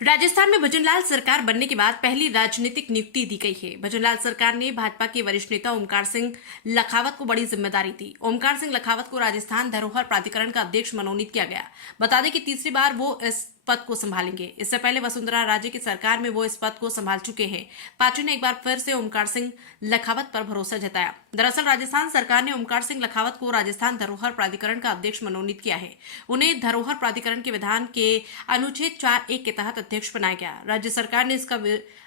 राजस्थान में भजनलाल सरकार बनने के बाद पहली राजनीतिक नियुक्ति दी गई है। भजनलाल सरकार ने भाजपा के वरिष्ठ नेता ओमकार सिंह लखावत को बड़ी जिम्मेदारी दी। ओमकार सिंह लखावत को राजस्थान धरोहर प्राधिकरण का अध्यक्ष मनोनीत किया गया। बता दें कि तीसरी बार वो इस पद को संभालेंगे। इससे पहले वसुंधरा राजे की सरकार में वो इस पद को संभाल चुके हैं। पार्टी ने एक बार फिर से ओमकार सिंह लखावत पर भरोसा जताया। दरअसल राजस्थान सरकार ने ओमकार सिंह लखावत को राजस्थान धरोहर प्राधिकरण का अध्यक्ष मनोनीत किया है। उन्हें धरोहर प्राधिकरण के विधान के अनुच्छेद 4(1) के तहत अध्यक्ष बनाया गया। राज्य सरकार ने इसका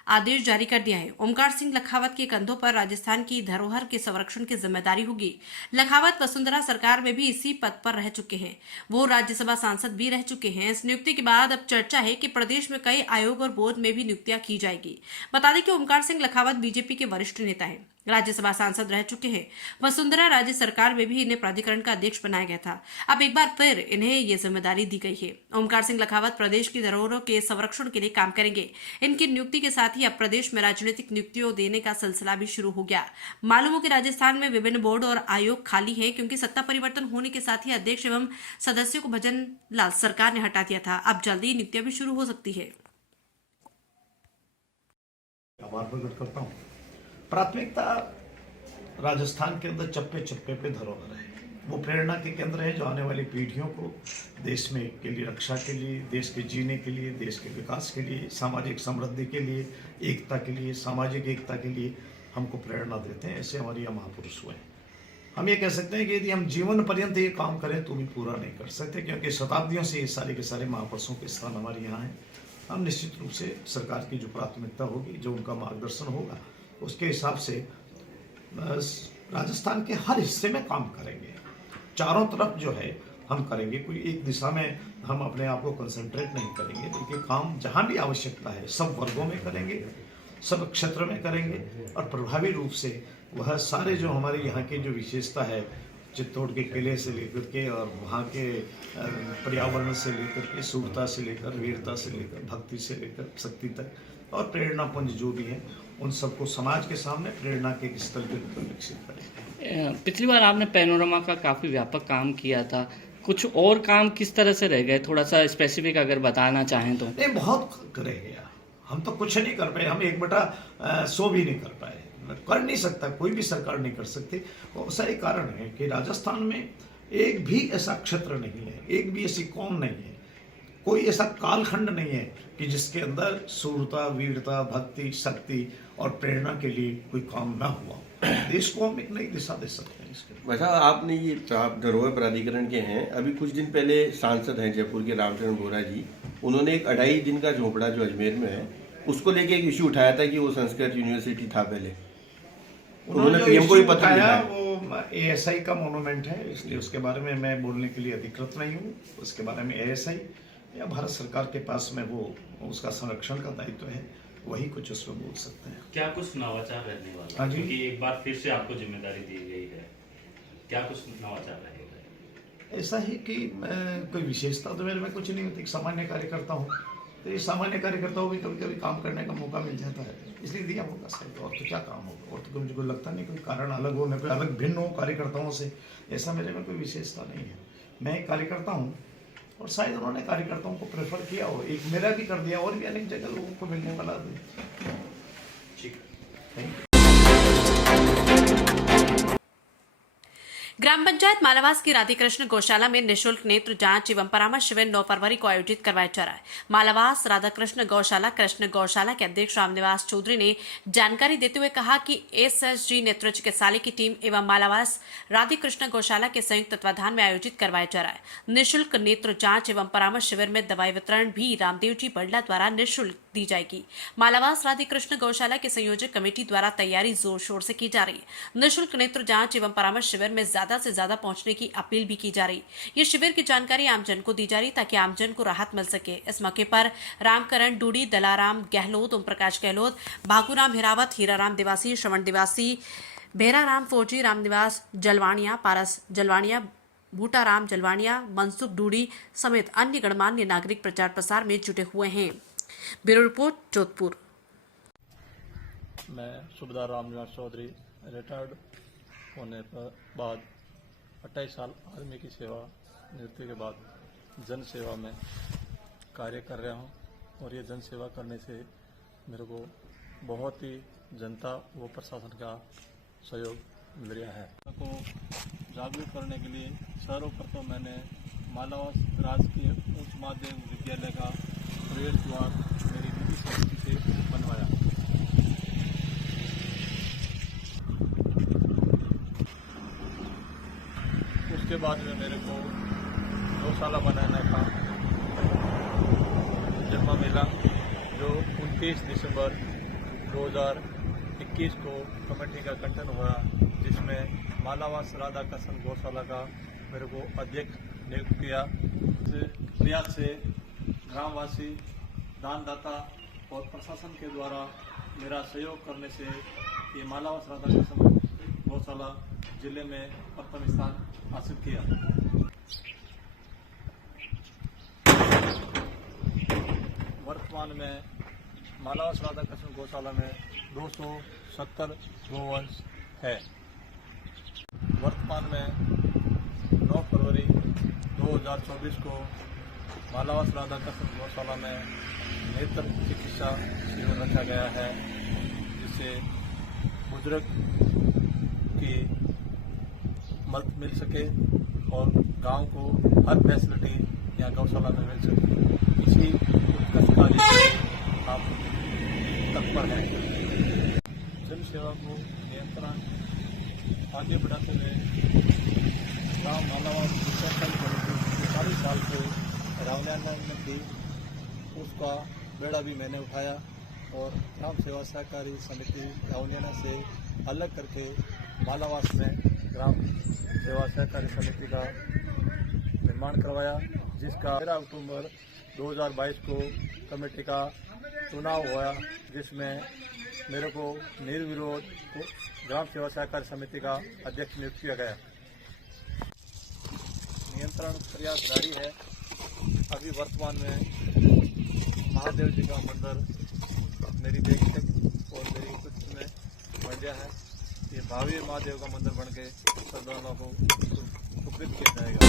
आदेश जारी कर दिया है। ओमकार सिंह लखावत के कंधों पर राजस्थान की धरोहर के संरक्षण की जिम्मेदारी होगी। लखावत वसुंधरा सरकार में भी इसी पद पर रह चुके हैं। वो राज्यसभा सांसद भी रह चुके हैं। इस नियुक्ति के बाद अब चर्चा है कि प्रदेश में कई आयोग और बोर्ड में भी नियुक्तियां की जाएगी। बता दें कि ओमकार सिंह लखावत बीजेपी के वरिष्ठ नेता हैं, राज्यसभा सांसद रह चुके हैं। वसुंधरा राज्य सरकार में भी इन्हें प्राधिकरण का अध्यक्ष बनाया गया था। अब एक बार फिर इन्हें ये जिम्मेदारी दी गई है। ओमकार सिंह लखावत प्रदेश की धरोहरों के संरक्षण के लिए काम करेंगे। इनकी नियुक्ति के साथ ही अब प्रदेश में राजनीतिक नियुक्तियों देने का सिलसिला भी शुरू हो गया। मालूम हो कि राजस्थान में विभिन्न बोर्ड और आयोग खाली है, क्योंकि सत्ता परिवर्तन होने के साथ ही अध्यक्ष एवं सदस्यों को भजन लाल सरकार ने हटा दिया था। अब जल्दी ही नियुक्तियां भी शुरू हो सकती है। आभार प्रकट करता हूँ। प्राथमिकता राजस्थान के अंदर चप्पे चप्पे पे धरोहर है। वो प्रेरणा के केंद्र है जो आने वाली पीढ़ियों को देश में के लिए, रक्षा के लिए, देश के जीने के लिए, देश के विकास के लिए, सामाजिक समृद्धि के लिए, एकता के लिए, सामाजिक एकता के लिए हमको प्रेरणा देते हैं। ऐसे हमारे यहाँ महापुरुष हुए हैं। हम ये कह सकते हैं कि यदि हम जीवन पर्यंत ये काम करें तो भी पूरा नहीं कर सकते, क्योंकि शताब्दियों से ये सारे के सारे महापुरुषों के स्थान हमारे यहाँ हैं। हम निश्चित रूप से सरकार की जो प्राथमिकता होगी, जो उनका मार्गदर्शन होगा, उसके हिसाब से राजस्थान के हर हिस्से में काम करेंगे। चारों तरफ जो है हम करेंगे। कोई एक दिशा में हम अपने आप को कंसंट्रेट नहीं करेंगे, बल्कि काम जहाँ भी आवश्यकता है सब वर्गों में करेंगे, सब क्षेत्र में करेंगे और प्रभावी रूप से वह सारे जो हमारे यहाँ की जो विशेषता है, चित्तौड़ के किले से लेकर के और वहाँ के पर्यावरण से लेकर के, सूरता से लेकर, वीरता से लेकर, भक्ति से लेकर शक्ति तक और प्रेरणापुंज जो भी हैं, उन सबको समाज के सामने प्रेरणा के स्थल के रूप में विकसित करें। पिछली बार आपने पैनोरमा का काफ़ी व्यापक काम किया था, कुछ और काम किस तरह से रह गए, थोड़ा सा स्पेसिफिक अगर बताना चाहें तो। नहीं, बहुत रह गया। हम तो कुछ नहीं कर पाए। हम 1/100 भी नहीं कर पाए। कर नहीं सकता, कोई भी सरकार नहीं कर सकती। उसका एक कारण है कि राजस्थान में एक भी ऐसा क्षेत्र नहीं है, एक भी ऐसी कौम नहीं है, कोई ऐसा कालखंड नहीं है कि जिसके अंदर सूरता, वीरता, भक्ति, शक्ति और प्रेरणा के लिए कोई काम ना हुआ। देश को हम एक नई दिशा दे सकते हैं इसके। वैसा आपने ये, आप धरोहर प्राधिकरण के हैं, अभी कुछ दिन पहले सांसद हैं जयपुर के रामचरण बोरा जी, उन्होंने एक 2.5 दिन का झोपड़ा जो अजमेर में है उसको लेके एक इश्यू उठाया था कि वो संस्कृत यूनिवर्सिटी था पहले। उन्होंने पीएम को ही पत्र लिखा। वो एएसआई का मोनूमेंट है, इसलिए उसके बारे में मैं बोलने के लिए अधिकृत नहीं हूँ। उसके बारे में एएसआई या भारत सरकार के पास में वो उसका संरक्षण का दायित्व है, वही कुछ उसमें बोल सकते हैं। क्या कुछ नवाचार रहने वाला हाँ है? जी, क्योंकि एक बार फिर से आपको जिम्मेदारी दी गई है, क्या कुछ नवाचार रहेगा? ऐसा ही कि मैं कोई विशेषता तो मेरे में कुछ नहीं होती। एक सामान्य कार्यकर्ता हूँ, तो ये सामान्य कार्यकर्ताओं भी कभी कभी काम करने का मौका मिल जाता है, इसलिए दिया होगा शायद। और तो क्या काम होगा, और तो मुझे लगता नहीं कोई कारण अलग हो, कोई अलग भिन्न हो कार्यकर्ताओं से। ऐसा मेरे में कोई विशेषता नहीं है। मैं एक कार्यकर्ता हूँ और शायद उन्होंने कार्यकर्ताओं को प्रेफर किया हो, एक मेरा भी कर दिया, और भी अनेक जगह लोगों को मिलने वाला। ठीक, थैंक यू। ग्राम पंचायत मालावास की राधाकृष्ण गौशाला में निःशुल्क नेत्र जांच एवं परामर्श शिविर 9 फरवरी को आयोजित करवाया जा रहा है। मालावास राधाकृष्ण गौशाला के अध्यक्ष रामनिवास चौधरी ने जानकारी देते हुए कहा कि एसएसजी नेत्र चिकित्सालय की टीम एवं मालावास राधाकृष्ण गौशाला के संयुक्त तत्वाधान में आयोजित करवाया जा रहा है। निःशुल्क नेत्र जांच एवं परामर्श शिविर में दवाई वितरण भी रामदेव जी बड़ला द्वारा निःशुल्क दी जाएगी। मालावास राधाकृष्ण गौशाला के संयोजक कमेटी द्वारा तैयारी जोर शोर से की जा रही है। निःशुल्क नेत्र जांच एवं परामर्श शिविर में ज्यादा से ज्यादा पहुंचने की अपील भी की जा रही। ये शिविर की जानकारी आमजन को दी जा रही ताकि आमजन को राहत मिल सके। इस मौके पर रामकरण डूडी, दलाराम गहलोत, ओम प्रकाश गहलोत, भागुराम हिरावत, हीराराम दिवासी, श्रवण दिवासी, भेराराम फौजी, रामनिवास जलवाणिया, पारस जलवाणिया, बूटाराम जलवाणिया, मनसुख डूडी समेत अन्य गणमान्य नागरिक प्रचार प्रसार में जुटे हुए हैं। Bureau report, Jodhpur. मैं सूबेदार रामनिवास चौधरी रिटायर्ड होने पर बाद 28 साल आर्मी की सेवा निवृत्ति के बाद जन सेवा में कार्य कर रहा हूं। और ये जन सेवा करने से मेरे को बहुत ही जनता व प्रशासन का सहयोग मिल रहा है। को जागरूक करने के लिए सर्वप्रथम मैंने मालावास राजकीय उच्च माध्यमिक विद्यालय का प्रवेश द्वार मेरी निजी संपत्ति से बनवाया। उसके बाद में मेरे को गौशाला बनाने का जन्म मिला, जो 29 दिसंबर 2021 को कमेटी का गठन हुआ, जिसमें मालावास राधा कृष्ण गौशाला का मेरे को अध्यक्ष नियुक्त किया। प्रयास से ग्रामवासी, दानदाता और प्रशासन के द्वारा मेरा सहयोग करने से ये मालावास राधा कृष्ण गौशाला जिले में प्रथम स्थान हासिल किया। वर्तमान में मालावास राधा कृष्ण गौशाला में 270 गोवंश है। वर्तमान में 9 फरवरी 2024 को मालावास राधा कृष्ण गौशाला में नेत्र चिकित्सा शिविर रखा गया है, जिससे बुजुर्ग की मदद मिल सके और गांव को हर फैसिलिटी यहाँ गौशाला में मिल सके। इसी उत्कृष्ट कार्य से हम तत्पर हैं। जन सेवा को नियंत्रण आगे बढ़ाते हुए गाँव मालावास समिति 40 साल से रावल्याना में थी, उसका बेड़ा भी मैंने उठाया और ग्राम सेवा सहकारी समिति रावल्याना से अलग करके मालावास में ग्राम सेवा सहकारी समिति का निर्माण करवाया, जिसका 13 अक्टूबर 2022 को कमेटी का चुनाव हुआ, जिसमें मेरे को निर्विरोध ग्राम सेवा सहकारी समिति का अध्यक्ष नियुक्त किया गया। नियंत्रण प्रयास जारी है। अभी वर्तमान में महादेव जी का मंदिर मेरी देखरेख और मेरी उपस्थिति में बन गया है। ये भावी महादेव का मंदिर बन के श्रद्धालुओं को सुकृत किया जाएगा।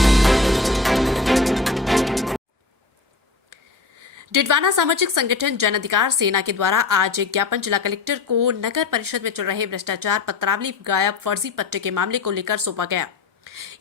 डिडवाना सामाजिक संगठन जन अधिकार सेना के द्वारा आज एक ज्ञापन जिला कलेक्टर को नगर परिषद में चल रहे भ्रष्टाचार, पत्रावली गायब, फर्जी पट्टे के मामले को लेकर सौंपा गया।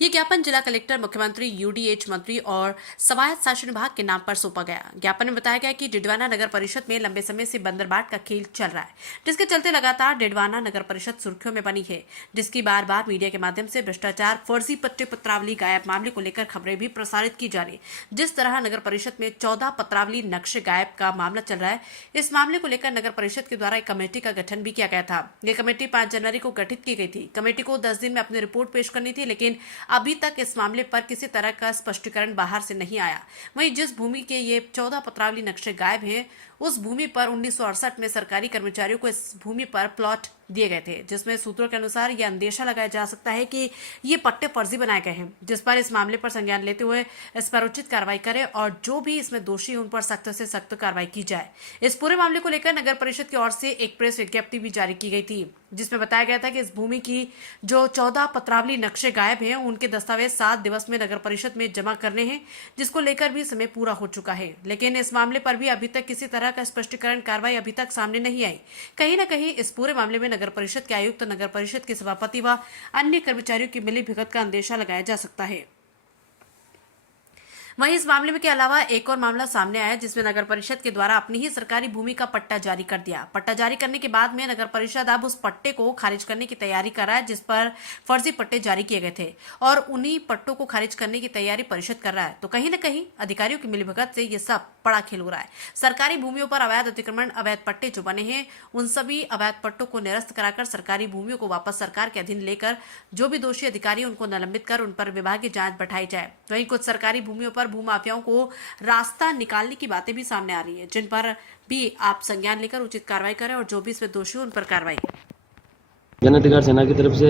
ये ज्ञापन जिला कलेक्टर, मुख्यमंत्री, यूडीएच मंत्री और स्वायत्त शासन विभाग के नाम पर सौंपा गया। ज्ञापन में बताया गया कि डिडवाना नगर परिषद में लंबे समय से बंदरबाट का खेल चल रहा है, जिसके चलते लगातार डिडवाना नगर परिषद सुर्खियों में बनी है, जिसकी बार बार मीडिया के माध्यम से भ्रष्टाचार, फर्जी पट्टे, पत्रावली गायब मामले को लेकर खबरें भी प्रसारित की जा रही। जिस तरह नगर परिषद में 14 पत्रावली नक्शे गायब का मामला चल रहा है, इस मामले को लेकर नगर परिषद के द्वारा एक कमेटी का गठन भी किया गया था। यह कमेटी 5 जनवरी को गठित की गई थी। कमेटी को 10 दिन में अपनी रिपोर्ट पेश करनी थी, लेकिन अभी तक इस मामले पर किसी तरह का स्पष्टीकरण बाहर से नहीं आया। वहीं जिस भूमि के ये 14 पत्रावली नक्शे गायब हैं, उस भूमि पर 1968 में सरकारी कर्मचारियों को इस भूमि पर प्लॉट दिए गए थे, जिसमें सूत्रों के अनुसार यह अंदेशा लगाया जा सकता है कि ये पट्टे फर्जी बनाए गए हैं, जिस पर इस मामले पर संज्ञान लेते हुए इस पर उचित कार्रवाई करे और जो भी इसमें दोषी उन पर सख्त से सख्त कार्रवाई की जाए। इस पूरे मामले को लेकर नगर परिषद की ओर से एक प्रेस विज्ञप्ति भी जारी की गई थी, जिसमें बताया गया था कि इस भूमि की जो 14 पत्रावली नक्शे गायब हैं, उनके दस्तावेज 7 दिवस में नगर परिषद में जमा करने हैं, जिसको लेकर भी समय पूरा हो चुका है। लेकिन इस मामले पर भी अभी तक किसी तरह का स्पष्टीकरण कार्रवाई अभी तक सामने नहीं आई। कहीं न कहीं इस पूरे मामले में नगर परिषद के आयुक्त, नगर परिषद के सभापति व अन्य कर्मचारियों की मिलीभगत का अंदेशा लगाया जा सकता है। वहीं इस मामले में के अलावा एक और मामला सामने आया, जिसमें नगर परिषद के द्वारा अपनी ही सरकारी भूमि का पट्टा जारी कर दिया। पट्टा जारी करने के बाद में नगर परिषद अब उस पट्टे को खारिज करने की तैयारी कर रहा है, जिस पर फर्जी पट्टे जारी किए गए थे, और उन्हीं पट्टों को खारिज करने की तैयारी परिषद कर रहा है। तो कहीं न कहीं अधिकारियों की मिलीभगत से ये सब बड़ा खेल हो रहा है। सरकारी भूमियों पर अवैध अतिक्रमण, अवैध पट्टे जो बने हैं, उन सभी अवैध पट्टों को निरस्त कराकर सरकारी भूमियों को वापस सरकार के अधीन लेकर जो भी दोषी अधिकारी उनको निलंबित कर उन पर विभागीय जांच बैठाई जाए। वहीं कुछ सरकारी भूमियों पर भूमाफियाओं को रास्ता निकालने की बातें भी सामने आ रही है, जिन पर भी आप संज्ञान लेकर उचित कार्रवाई करें और जो भी इसमें दोषी हो उन पर कार्रवाई। जन अधिकार सेना की तरफ से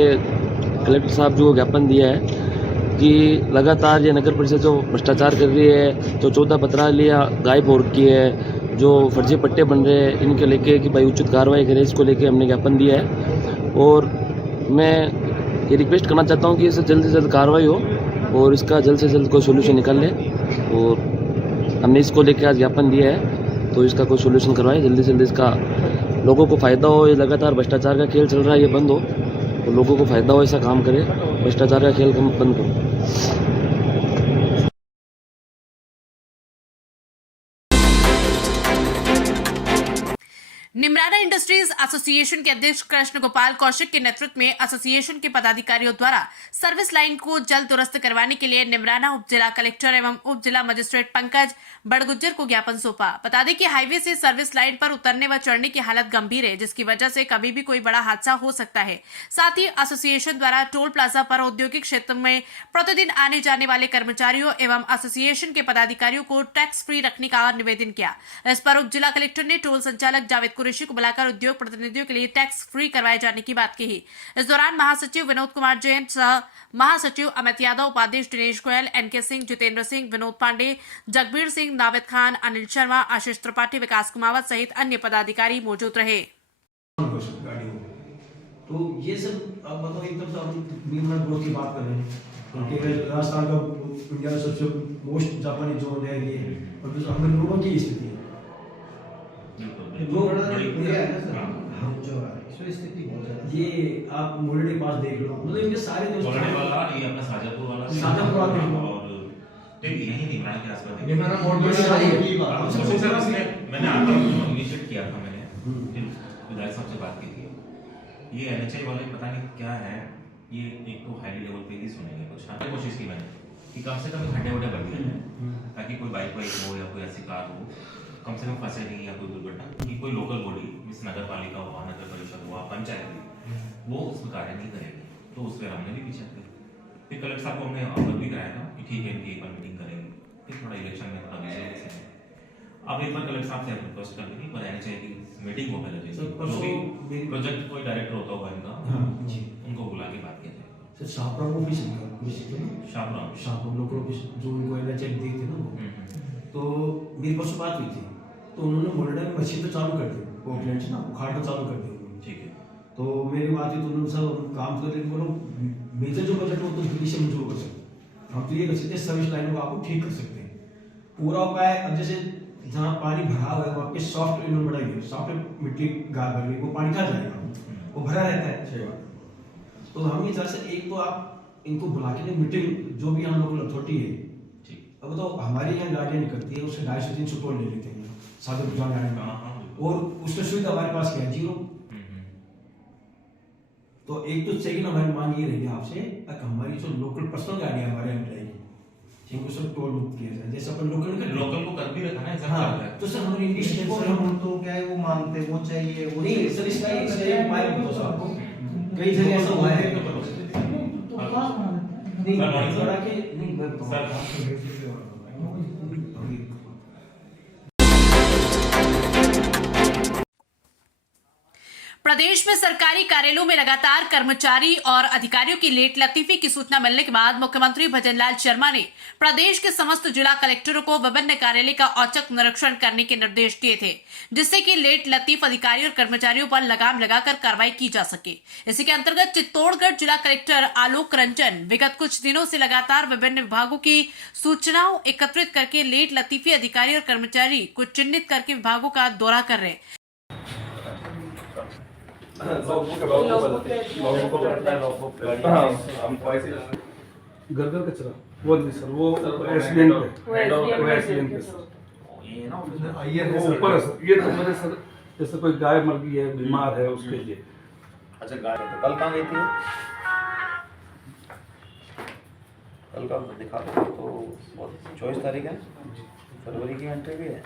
कलेक्टर साहब जो ज्ञापन दिया है कि लगातार ये नगर परिषद जो भ्रष्टाचार कर रही है, जो 14 पत्रावलियाँ गायब हो रखी है, जो फर्जी पट्टे बन रहे हैं, इनके लेके कि भाई उचित कार्रवाई करें, इसको लेके हमने ज्ञापन दिया है। और मैं ये रिक्वेस्ट करना चाहता हूँ कि इससे जल्द से जल्द कार्रवाई हो और इसका जल्द से जल्द कोई सोल्यूशन निकाल ले। और हमने इसको लेके आज ज्ञापन दिया है तो इसका कोई सोल्यूशन करवाएं जल्दी से जल्दी, इसका लोगों को फ़ायदा हो। ये लगातार भ्रष्टाचार का खेल चल रहा है, ये बंद हो तो लोगों को फ़ायदा हो, ऐसा काम करें, भ्रष्टाचार का खेल बंद करो। निमराना इंडस्ट्रीज एसोसिएशन के अध्यक्ष कृष्ण गोपाल कौशिक के नेतृत्व में एसोसिएशन के पदाधिकारियों द्वारा सर्विस लाइन को जल्द दुरुस्त करवाने के लिए निमराना उप जिला कलेक्टर एवं उप जिला मजिस्ट्रेट पंकज बड़गुज्जर को ज्ञापन सौंपा। बता दें कि हाईवे से सर्विस लाइन पर उतरने व चढ़ने की हालत गंभीर है, जिसकी वजह से कभी भी कोई बड़ा हादसा हो सकता है। साथ ही एसोसिएशन द्वारा टोल प्लाजा पर औद्योगिक क्षेत्र में प्रतिदिन आने जाने वाले कर्मचारियों एवं एसोसिएशन के पदाधिकारियों को टैक्स फ्री रखने का निवेदन किया। इस पर उप जिला कलेक्टर ने टोल संचालक जावेद कुरैशी को बुलाकर उद्योग प्रतिनिधियों के लिए टैक्स फ्री करवाए जाने की बात कही। इस दौरान महासचिव विनोद कुमार जैन, सह महासचिव अमित यादव, उपाध्यक्ष दिनेश गोयल, एनके सिंह, जितेंद्र सिंह, विनोद पांडे, जगबीर सिंह, नावेद खान, अनिल शर्मा, आशीष त्रिपाठी, विकास कुमावत सहित अन्य पदाधिकारी मौजूद रहे। तो ये सब अब बताओ, एकदम से हम मीनमेंट ग्रोथ की बात कर रहे हैं, क्योंकि राजस्थान का इंडिया में सबसे मोस्ट जापानी जोन है ये, और हमारे लोगों की स्थिति है ये आप मोरडी पास देख लो, मतलब इनके सारे दोस्त वाला ये अपना शाजापुर वाला देख लो, और यही निमराना के आसपास ये मेरा बहुत बड़ी सारी है। मैंने आपको इनिशिएट किया था, मैंने विधायक साहब से बात की थी। ये एनएचआई वाले पता नहीं क्या है, ये एक तो हाई लेवल पे ही सुनेंगे कुछ। हाँ, कोशिश की मैंने कि कम से कम खड्डे वड्डे बढ़ गए ताकि कोई बाइक वाइक हो या कोई ऐसी कार हो, कम से कम फंसे नहीं या कोई दुर्घटना, कि कोई लोकल बॉडी जिस नगर पालिका हुआ, नगर परिषद हुआ, पंचायत हुई, वो उसमें कार्य नहीं करेगी। तो उस पर हमने भी पीछे थे। फिर कलेक्टर साहब को हमने अवगत भी कराया था कि ठीक है, इनकी एक बार मीटिंग करेंगे, फिर थोड़ा इलेक्शन में थोड़ा बिजी हो गए। अब एक बार कलेक्टर साहब से रिक्वेस्ट कर दी, पर एनएचआई की मीटिंग हो पहले, जो भी प्रोजेक्ट कोई डायरेक्टर होता होगा इनका, उनको बुला के बात किया जाए। शाहपुरा ऑफिस है, शाहपुरा लोकल ऑफिस जो उनको एनएचआई दी थी ना, तो मेरी परसों बात हुई थी, तो उन्होंने मोरडा में मशीन तो चालू कर दी, वो प्लांट ना उखाड़ना चालू कर दिया। ठीक है, तो मेरी बात हुई तो उन्होंने सब काम कर रहे, बोलो मेजर जो बजट हो तो दिल्ली से मंजूर कर सकते, हम तो ये कर सकते हैं सर्विस लाइनों को आपको ठीक कर सकते हैं। पूरा उपाय, अब जैसे जहाँ पानी भरा हुआ है वहाँ पे सॉफ्ट इन्होंने बढ़ाई, सॉफ्ट मिट्टी गाड़ भर गई, वो पानी कहाँ जाएगा, वो भरा रहता है। तो हम ये तरह से एक तो आप इनको बुला के मीटिंग, जो भी हम लोग अथॉरिटी है, अब तो हमारी यहाँ गाड़ियाँ निकलती है, उससे 250-300 टोल ले लेते हैं साधु जाने आने में, और उसका सुविधा हमारे पास क्या है, 0। तो एक तो सेकंड हमारी मांग ये रहेगी आपसे, हमारी जो लोकल पर्सनल गाड़ियाँ हमारे यहाँ जाएगी, उनको सब टोल मुक्त किया जाए, जैसे अपन लोकल को कर भी रखा है। हाँ, तो सर हमारी इंडस्ट्री को हम तो क्या है वो मांगते, वो चाहिए, वो नहीं सर, इसका एक पाइप दो सर आपको, कई जगह ऐसा हुआ है नहीं बड़ा के नहीं प्रदेश में सरकारी कार्यालयों में लगातार कर्मचारी और अधिकारियों की लेट लतीफी की सूचना मिलने के बाद मुख्यमंत्री भजनलाल शर्मा ने प्रदेश के समस्त जिला कलेक्टरों को विभिन्न कार्यालय का औचक निरीक्षण करने के निर्देश दिए थे, जिससे कि लेट लतीफ अधिकारी और कर्मचारियों पर लगाम लगाकर कार्रवाई की जा सके। इसी के अंतर्गत चित्तौड़गढ़ जिला कलेक्टर आलोक रंजन विगत कुछ दिनों से लगातार विभिन्न विभागों की सूचनाओं एकत्रित करके लेट लतीफी अधिकारी और कर्मचारी को चिन्हित करके विभागों का दौरा कर रहे। घर कचरा वो नहीं सर, वो एक्सीडेंट पे, वो एक्सीडेंट पे सर, वो ऊपर है सर। ये तो मेरे सर जैसे कोई गाय मर गई है, बीमार है, उसके लिए। अच्छा, गाय तो कल कहाँ गई थी? कल का दिखा दो तो 24 तारीख है, फरवरी की एंट्री भी है।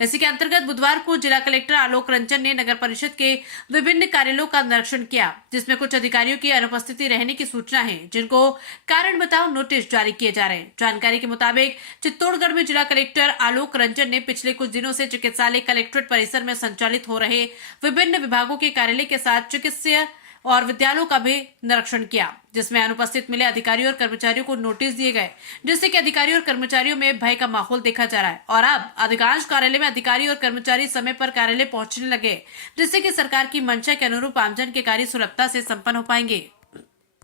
इसी के अंतर्गत बुधवार को जिला कलेक्टर आलोक रंजन ने नगर परिषद के विभिन्न कार्यालयों का निरीक्षण किया, जिसमें कुछ अधिकारियों की अनुपस्थिति रहने की सूचना है, जिनको कारण बताओ नोटिस जारी किए जा रहे हैं। जानकारी के मुताबिक चित्तौड़गढ़ में जिला कलेक्टर आलोक रंजन ने पिछले कुछ दिनों से चिकित्सालय कलेक्ट्रेट परिसर में संचालित हो रहे विभिन्न विभागों के कार्यालय के साथ चिकित्सीय और विद्यालयों का भी निरीक्षण किया, जिसमें अनुपस्थित मिले अधिकारियों और कर्मचारियों को नोटिस दिए गए, जिससे कि अधिकारियों और कर्मचारियों में भय का माहौल देखा जा रहा है। और अब अधिकांश कार्यालय में अधिकारी और कर्मचारी समय पर कार्यालय पहुंचने लगे, जिससे कि सरकार की मंशा के अनुरूप आमजन के कार्य सुलभता से संपन्न हो पाएंगे।